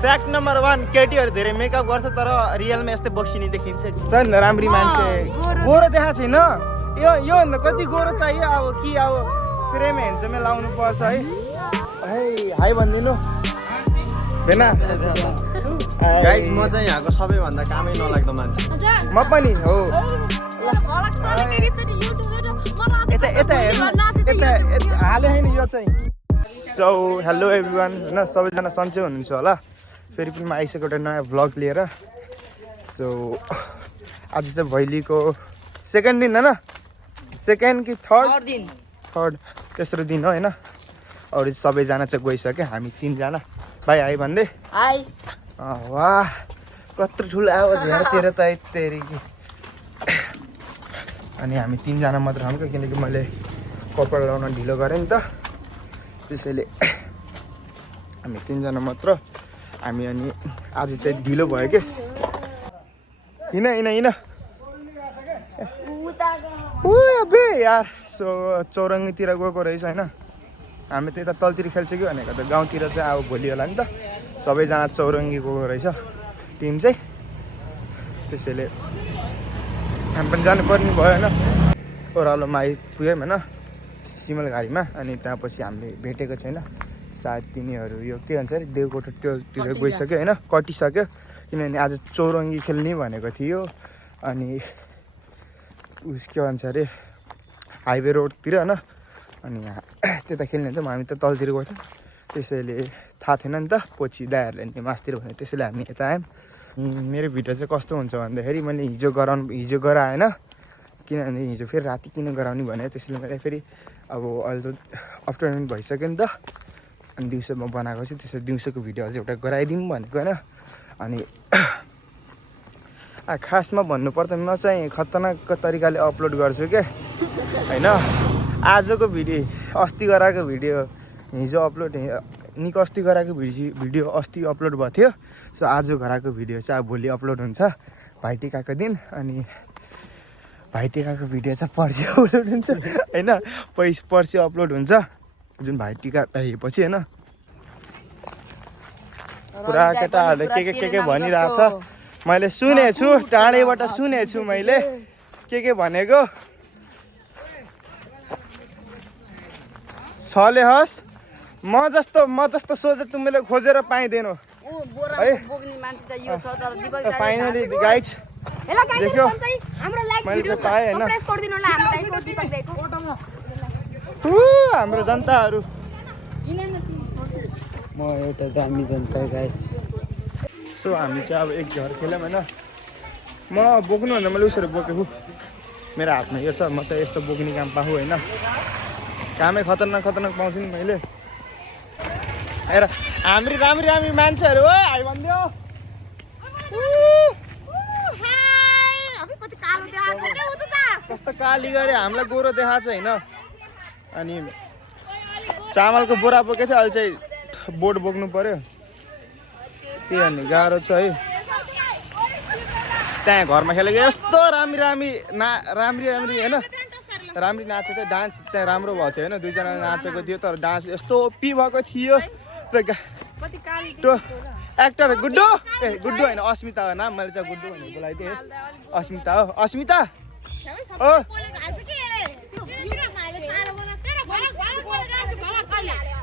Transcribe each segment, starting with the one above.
fact number 1 केटीहरू धेरै makeup गर्छ तर रियलमा यस्तै बक्सिनी देखिन्छ छैन राम्री मान्छे गोरो देखाएको छैन यो भन्दा कति गोरो चाहियो अब कि अब फ्रेम हेन्समै लाउनु पर्छ है हाई भनिदिनु भेना गाइज म चाहिँ यहाँको सबैभन्दा कामै नलाग्दो मान्छे म पनि हो यता हेर्नु यता हाले होइन यो चाहिँ सो हेलो एभ्रिवान होइन सबैजना सन्चै हुनुहुन्छ होला फेरि पनि म आइसकेको एउटा नयाँ भ्लग लिएर सो आज चाहिँ भैलीको सेकेन्ड दिन होइन सेकेन्ड कि थर्ड तेस्रो दिन हो होइन अरू सबैजना चाहिँ गइसक्यो हामी 3 जना भाइ हाई भन्दै हाई वाह कत्रो ठुलो आवाज हेर तेरो त तेरि कि अनि हामी 3 जना मात्र हाम्रो किनकि मैले कपडा लाउन ढिलो गरेँ नि त त्यसैले हामी 3 जना मात्र हामी अनि आज चाहिँ ढिलो भयो के हिँड अबे यार सो चौरङ्गीतिर गएको रहेछ होइन हामी त यता तलतिर खेल्छ कि भनेको त गाउँतिर चाहिँ अब भोलि होला नि त सबैजना चौरङ्गी गएको रहेछ टिम चाहिँ त्यसैले हामी पनि जानुपर्ने भयो होइन ओह्रालोमा आइपुग्यौँ होइन सिमलघारीमा अनि त्यहाँपछि हामीले भेटेको छैन सायद तिनीहरू यो के भन्छ अरे देवकोटा त्योतिर गइसक्यो होइन कटिसक्यो किनभने आज चौरङ्गी खेल्ने भनेको थियो अनि उस के भन्छ अरे हाइवे रोडतिर होइन अनि त्यता खेल्ने हुन्छ हामी त तलतिर गएको थियौँ त्यसैले थाहा थिएन नि त पछि दाइहरूले निमासतिर भन्यो त्यसैले हामी यता आयौँ मेरो भिडियो चाहिँ कस्तो हुन्छ भन्दाखेरि मैले हिजो गराएन किनभने हिजो फेरि राति किन गराउने भने त्यसैले मैले फेरि अब अहिले त आफ्टरनुन भइसक्यो नि त अनि दिउँसो म बनाएको छु त्यसरी दिउँसोको भिडियो अझै एउटा गराइदिउँ भनेको होइन अनि खासमा भन्नुपर्दा म चाहिँ खतरनाक तरिकाले अपलोड गर्छु क्या होइन आजको भिडियो अस्ति गराएको भिडियो हिजो अपलोड निको अस्ति गराएको भिडियो अस्ति अपलोड भएको थियो सो आज गराएको भिडियो चाहिँ अब भोलि अपलोड हुन्छ भाइटिकाको दिन अनि भाइटिकाको भिडियो चाहिँ पर्सि अपलोड हुन्छ होइन पर्सि अपलोड हुन्छ जुन भाइटिका पछि होइन पुरा केटाहरूले के भनिरहेको छ मैले सुनेको छु टाढैबाट सुनेको छु मैले के भनेको छले हस् म जस्तो सोचे तिमीले खोजेर पाइँदैनौ है फाइनली गाइज देख्यो मैले चाहिँ पाएँ होइन हाम्रो जनताहरू म एउटा दामी जनता गाइज सो हामी चाहिँ अब एक घर खेल्यौँ होइन म बोक्नु भन्दा मैले उसरी बोकेको मेरो हातमा यो छ म चाहिँ यस्तो बोक्ने काम पाऊँ होइन कामै खतरनाक पाउँछु नि मैले हेर राम्री मान्छेहरू हो हाई भनिदियो कस्तो काली गरे हामीलाई गोरो देखाएको छ होइन अनि चामलको बोरा बोकेको थियो अहिले चाहिँ बोट बोक्नु पर्यो के भन्ने गाह्रो छ है त्यहाँ घरमा खेलेको यस्तो राम्री होइन राम्री नाचेको थियो डान्स चाहिँ राम्रो भएको थियो होइन 2 जना नाचेको थियो तर डान्स यस्तो ओपी भएको थियो एक्टर गुड्डु गुड्डु होइन अस्मिता हो नाम मैले चाहिँ गुड्डु भनेर बोलाएको थिएँ अस्मिता हो अस्मिता हो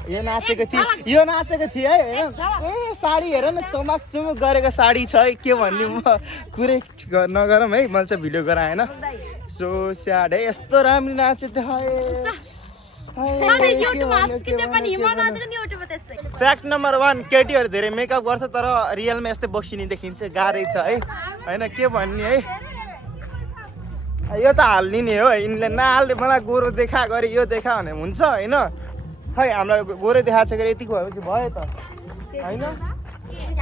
यो नाचेको थिएँ है होइन ए साडी हेर न चमक गरेको साडी छ है के भन्ने म कुरै नगरौँ है मैले चाहिँ भिडियो गराएन सो स्याड है यस्तो राम्रो नाचे त फ्याक्ट नम्बर 1 केटीहरू धेरै मेकअप गर्छ तर रियलमा यस्तै बक्सिनी देखिन्छ गाह्रै छ है होइन के भन्ने है यो त हाल्ने नि हो यिनले नहाल्ने मलाई गोरो देखा गरे यो देखा भने हुन्छ होइन खै हामीलाई गोरो देखाएको छ गरे यतिको भएपछि भयो त होइन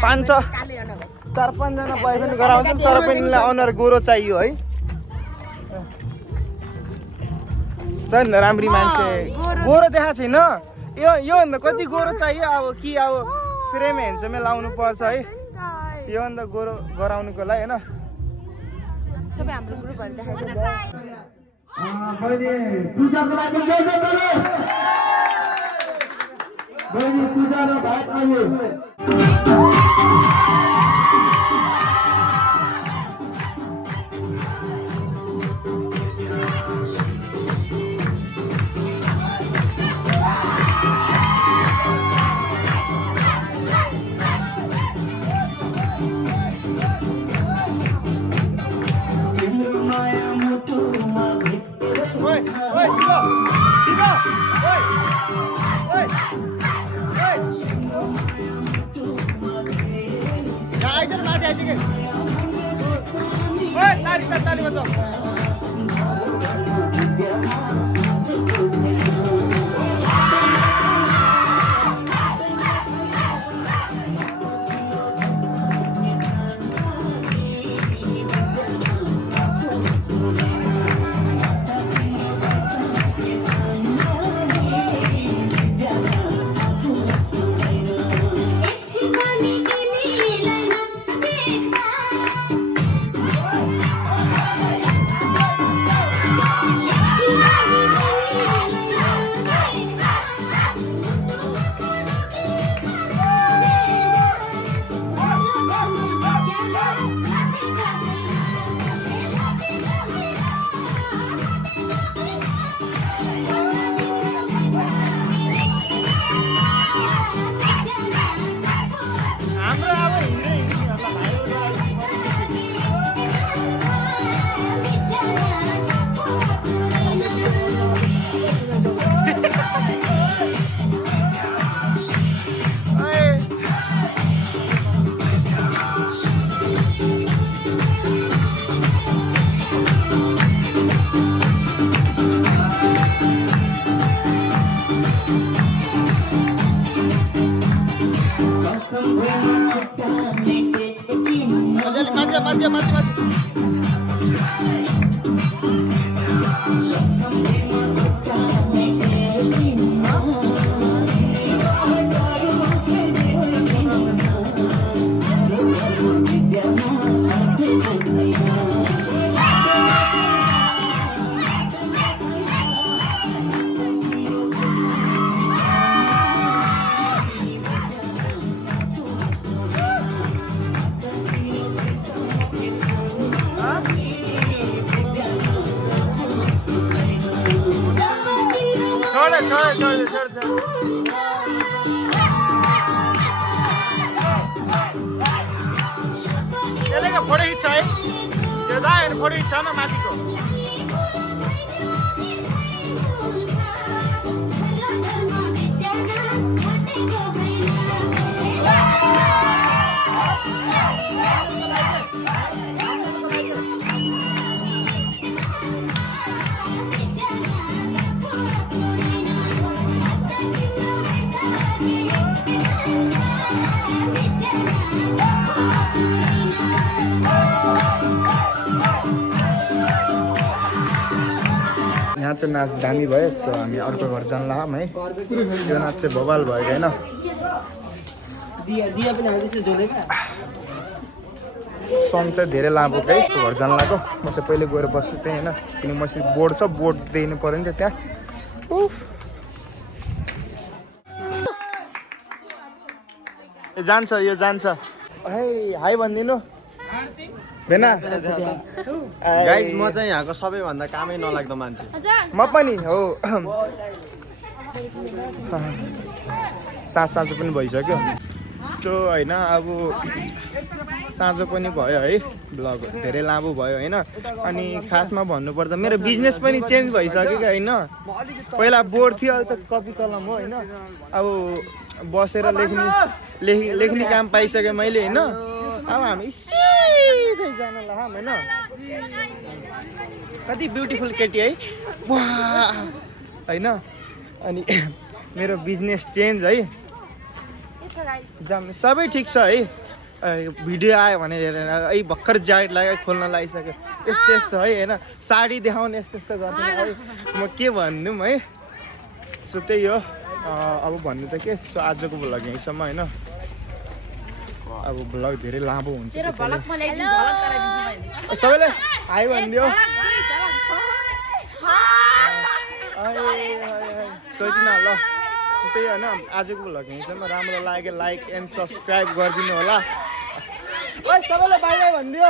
4-5 जना भयो पनि गराउँछन् तर पनि यिनलाई अनुहार गोरो चाहियो है छैन राम्री मान्छे गोरो देखाएको छैन यो भन्दा कति गोरो चाहियो अब कि अब फ्रेम हेन्समै लाउनु पर्छ है योभन्दा गोरो गराउनुको लागि होइन सबै हाम्रो ग्रुपहरु देखाइदिन्छ बहिनी पूजाको लागि जय जय बोलो बहिनी पूजा र भाइ आयो आइसक्यो ओए ताली बजाऊ माथि छोड यसले फोटो खिच्छ है त्यो दा हेर्नु फोटो खिच्छ न माथिको यहाँ चाहिँ नाच दामी भयो सो हामी अर्को घर जान लाग्यौँ है यो नाच चाहिँ बवाल भयो होइन सङ चाहिँ धेरै लामो है घर जान लाग्यो म चाहिँ पहिले गएर बस्छु त्यहीँ होइन किनकि मसँग बोर्ड छ बोर्ड दिनु पऱ्यो नि त त्यहाँ जान्छ यो जान्छ है हाई भनिदिनु भेना गाइज म चाहिँ यहाँको सबैभन्दा कामै नलाग्दो मान्छे म पनि हो साँझ पनि भइसक्यो सो होइन अब साँझ पनि भयो है ब्लग धेरै लामो भयो होइन अनि खासमा भन्नुपर्दा मेरो बिजनेस पनि चेन्ज भइसक्यो क्या होइन पहिला बोर्ड थियो अहिले त कपी कलम हो होइन अब बसेर लेख्ने काम पाइसकेँ मैले होइन अब हामी सिधै जान लाग्यौँ होइन कति ब्युटिफुल केटी है होइन अनि मेरो बिजनेस चेन्ज है सबै ठिक छ है भिडियो आयो भने हेरेर है भर्खर ज्याकेट लगाएर खोल्न लागिसक्यो यस्तो यस्तो है होइन साडी देखाउने यस्तो यस्तो गर्छ है म के भनिदिउँ है सो त्यही हो अब भन्नु त के सो आजको भ्लग यहीँसम्म होइन अब भ्लग धेरै लामो हुन्छ सबैलाई हाई भनिदियो सोचिन ल त्यही होइन आजको भ्लग यहीँसम्म राम्रो लाग्यो लाइक एन्ड सब्सक्राइब गरिदिनु होला सबैलाई बाई बाई भनिदियो